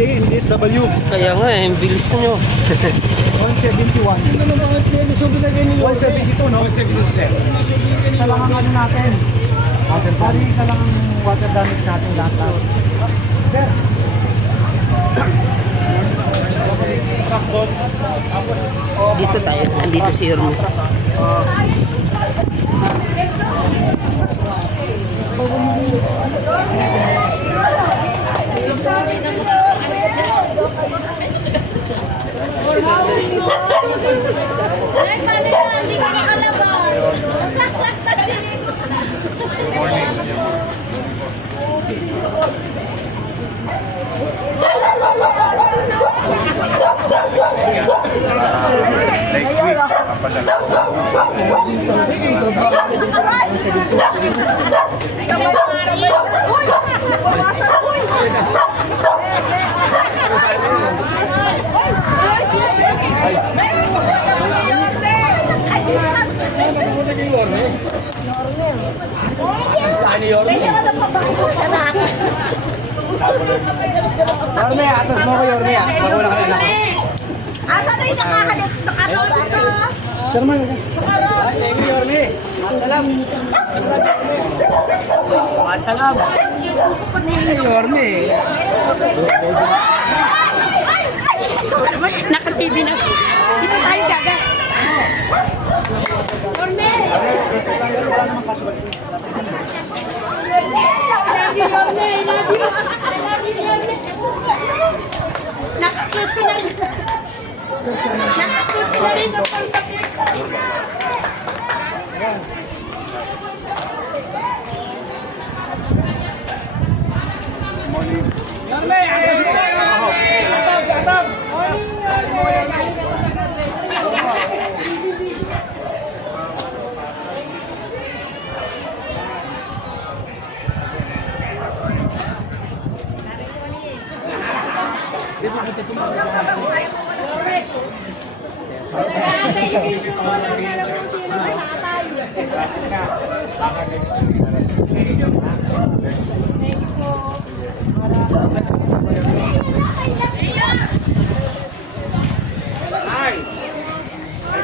day in DSW. Kaya nga eh, ang bilis nyo. 171. 172, no? 172. Isa lang ang ano natin. Bali, isa lang ang water damage natin lahat. Sir. Dito tayo, nandito si Ermi. Hindi ka makalabas. Next week, papadala ko. Yorme, atas mo ko Yorme. Wala ka na. Asa na yung nakaroon ito? Sir man. Thank you Yorme. Salam. Salam. Yorme. Naka-TV na. Dito tayo kagad. Yorme! I love you, Yorme. I love you. I love you, Yorme. Nakakot ko na rin. Nakakot ko na rin sa pagkakit. Yorme, I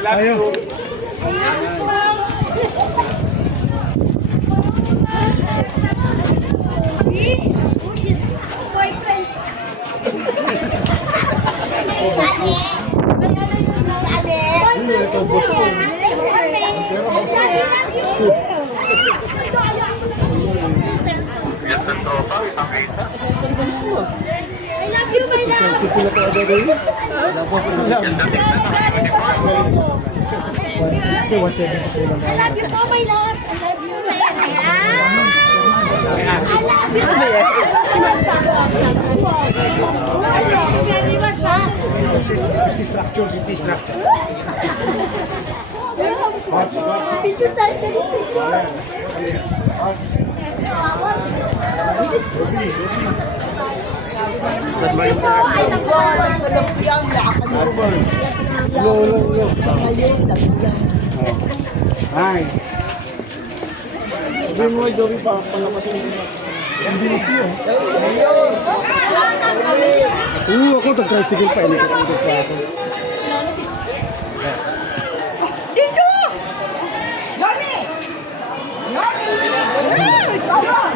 love you. I love you, my love. I love you, oh my love. I love you, my love. I love you very much, ha? structure. Picture tayo dito. Good morning sir. Ay. Sabi mo, Joey, pa palapasin mo. Ang bilis niyo. Ako, tag-tricycle pa. Inikot pa ako.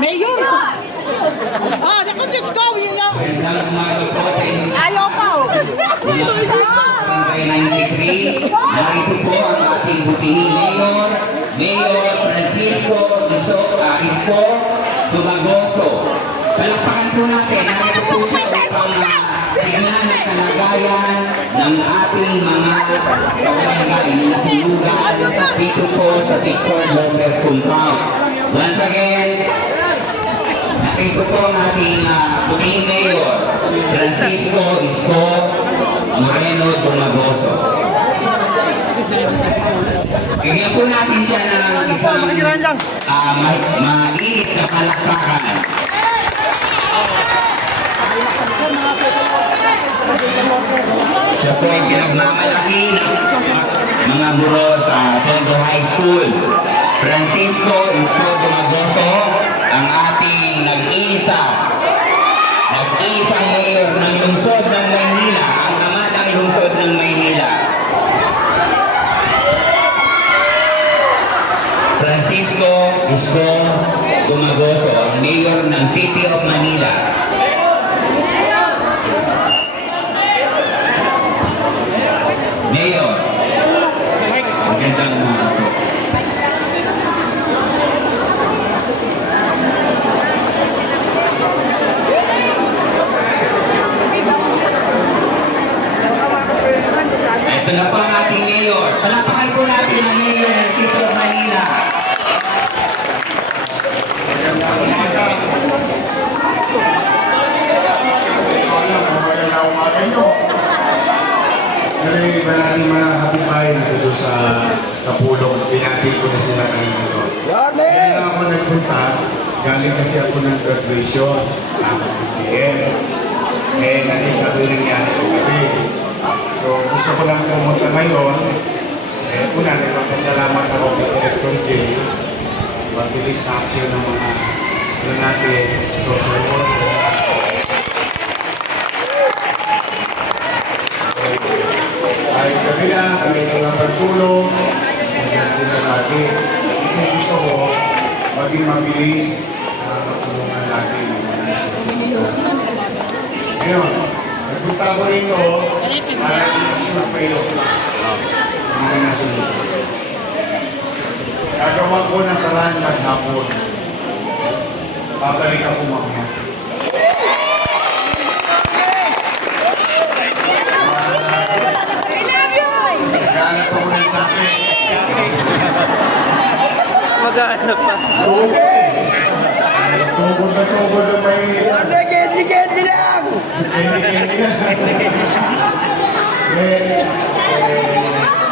Mayor! Ah, naku, just go! Ayaw pa, oh! Barangay 93, narito po ang ating butihing Mayor Francisco Isko Dumagoso. Palakpakan po natin, narito po siya upang tignan ang kalagayan ng ating mga barangay na nasulugan dito po sa Victor Lopez Compound. Once again, narito po ang ating butihing Mayor Francisco Isko Moreno Dumagoso. Bigyan po natin siya ng isang mainit na palakpakan. Siya po ay pinagmamalaki ng mga guro sa Tondo High School. Francisco Isko Dumagoso, ang ating nag-iisang mayor ng lungsod ng Maynila, ang ama ng lungsod ng Maynila. Francisco Isko Dumagoso, Mayor ng City of Manila. Mayor, magandang ito na po ang ating mayor. Palapakan po natin ang mayor ng City of Manila. Magandang umaga nyo. Pero iba natin mga kapitbahay na dito sa Kapulong. Pinatid ko na sila kanina doon. Kaya na ako nagpunta. Galing kasi ako ng graduation ng PTM. Nakita ko yung nangyari ko gabi. So gusto ko lang pumunta ngayon. Una, nagpapasalamat ako kay Director J. Mabilis sa action ng mga natin social worker. Ay gabi na, kami lang pagtulong. Kaya sila lagi. Kasi gusto ko maging mabilis tulungan natin. Ngayon, nagpunta ko rito para i-assure kayo mga nasunod. Gagawa ko ng paraan maghapon. Babalik ako mamaya. Naghanap ako ng jacket. Maghanap pa. Tugod na tugod ang Maynila. Candy lang!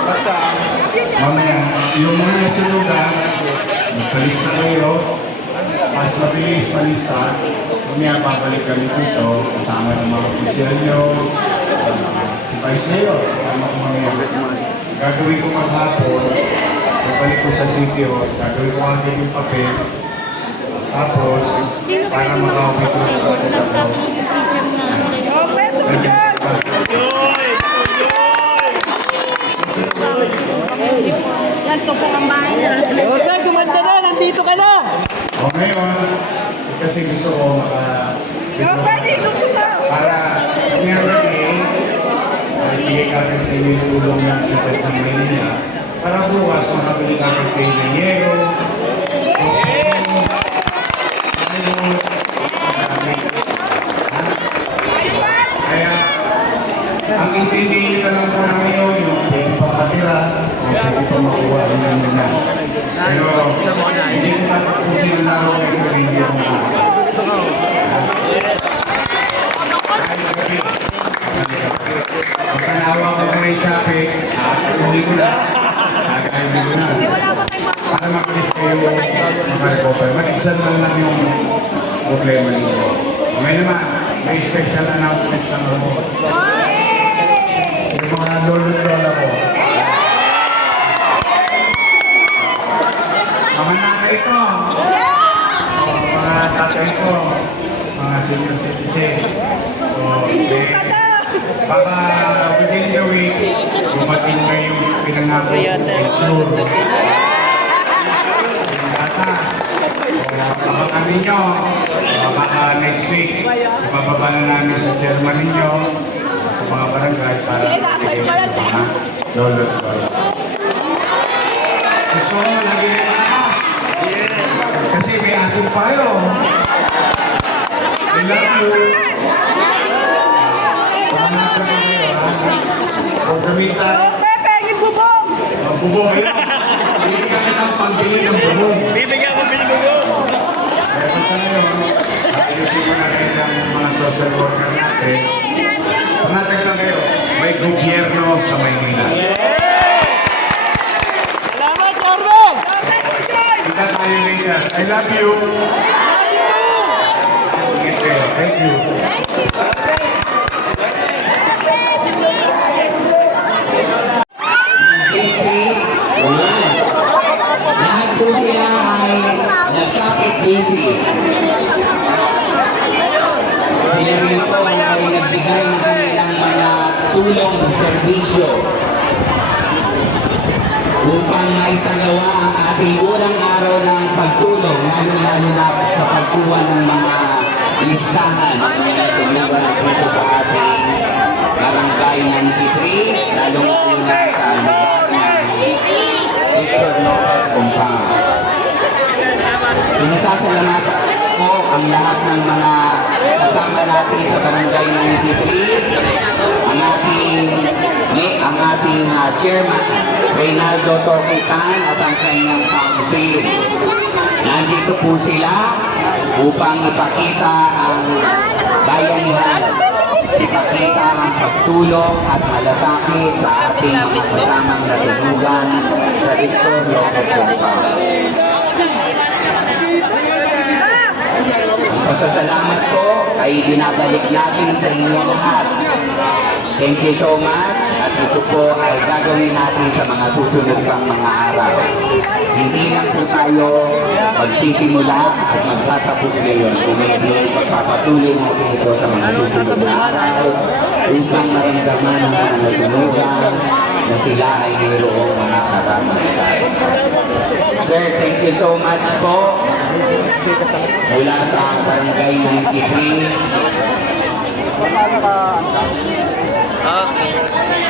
Basta, mamaya, yung mga nasunugan, magpalista kayo, mas mabilis palista, mamaya babalik kami dito, kasama ng mga opisyal nyo, si Vice Mayor, kasama ko mamaya. Gagawin ko maghapon, babalik ko sa sitio, gagawin ko agad yung papel, tapos, para makauwi ko ng pagkakataon. Yan, tupok ang bahay na. Huwag na, gumanda na. Nandito ka na. O ngayon, kasi gusto ko para never day, ibigay kami sa inyo yung tulong ng Siyudad ng Maynila para bukas makabili kami kay Zanyero, kaya ang intindihin na lang po na ngayon yung pwede pa patira o pwede pa makuha ang namin na. Pero hindi ko natapusin ang laro kayo kung hindi ako Pag tanawa ko ng may traffic, uwi ko na. Nagayunin ko na. Para makalis kayo makarecover. Mag-exam lang yung problema ninyo. May naman, may special announcement lang ako. Yung mga lolo-lola ko. Mga nanay ko. Mga tatay ko. Mga senior citizen. Baka within the week, dumating na yung pinangako ko ensure. Data. Abangan ninyo. Baka next week, ibababa na namin sa chairman ninyo sa mga barangay para ibigay sa mga lolo at lola. Gusto ko lagi rin malakas. Kasi may asin tayo. I love you. Pamanakan ko kayo, ha? Kung gamitan. Bubong kayo. Bibigyan kita ng pambili ng bubong. Bibigyan mo bubong. Kaya basta ngayon, ayusin mo natin ang mga social worker natin. Pamanakan lang kayo. May gobyerno sa Maynila. Salamat, Jarven! Kita tayo later. I love you. Thank you. Lahat po sila ay nagkapit busy. Sila rin po ay nagbigay serbisyo upang maisagawa ang ating unang araw ng pagtulong, lalo-lalo na sa pagkuha ng mga listahan ng mga natulungan dito sa ating Barangay 93, lalong-lalo na sa lugar ng Victor Lopez Compound. Pinasasalamatan ko ang lahat ng mga kasama natin sa Barangay 93, ang ating chairman, Reynaldo Toquitan, at ang kanyang council. Nandito po sila upang ipakita ang bayanihan, ipakita ang pagtulong at malasakit sa ating mga kasamang natulugan sa Victor Lopez Compound. Ang pasasalamat ko ay binabalik natin sa inyo lahat. Thank you so much, at ito po ay gagawin natin sa mga susunod pang mga araw. Hindi lang po tayo magsisimula at magtatapos ngayon, kundi magpapatuloy natin ito sa mga susunod na araw upang maramdaman ng mga natulugan na sila ay mayroong mga kasama sa atin. Sir, thank you so much po mula sa Barangay 93. Okay.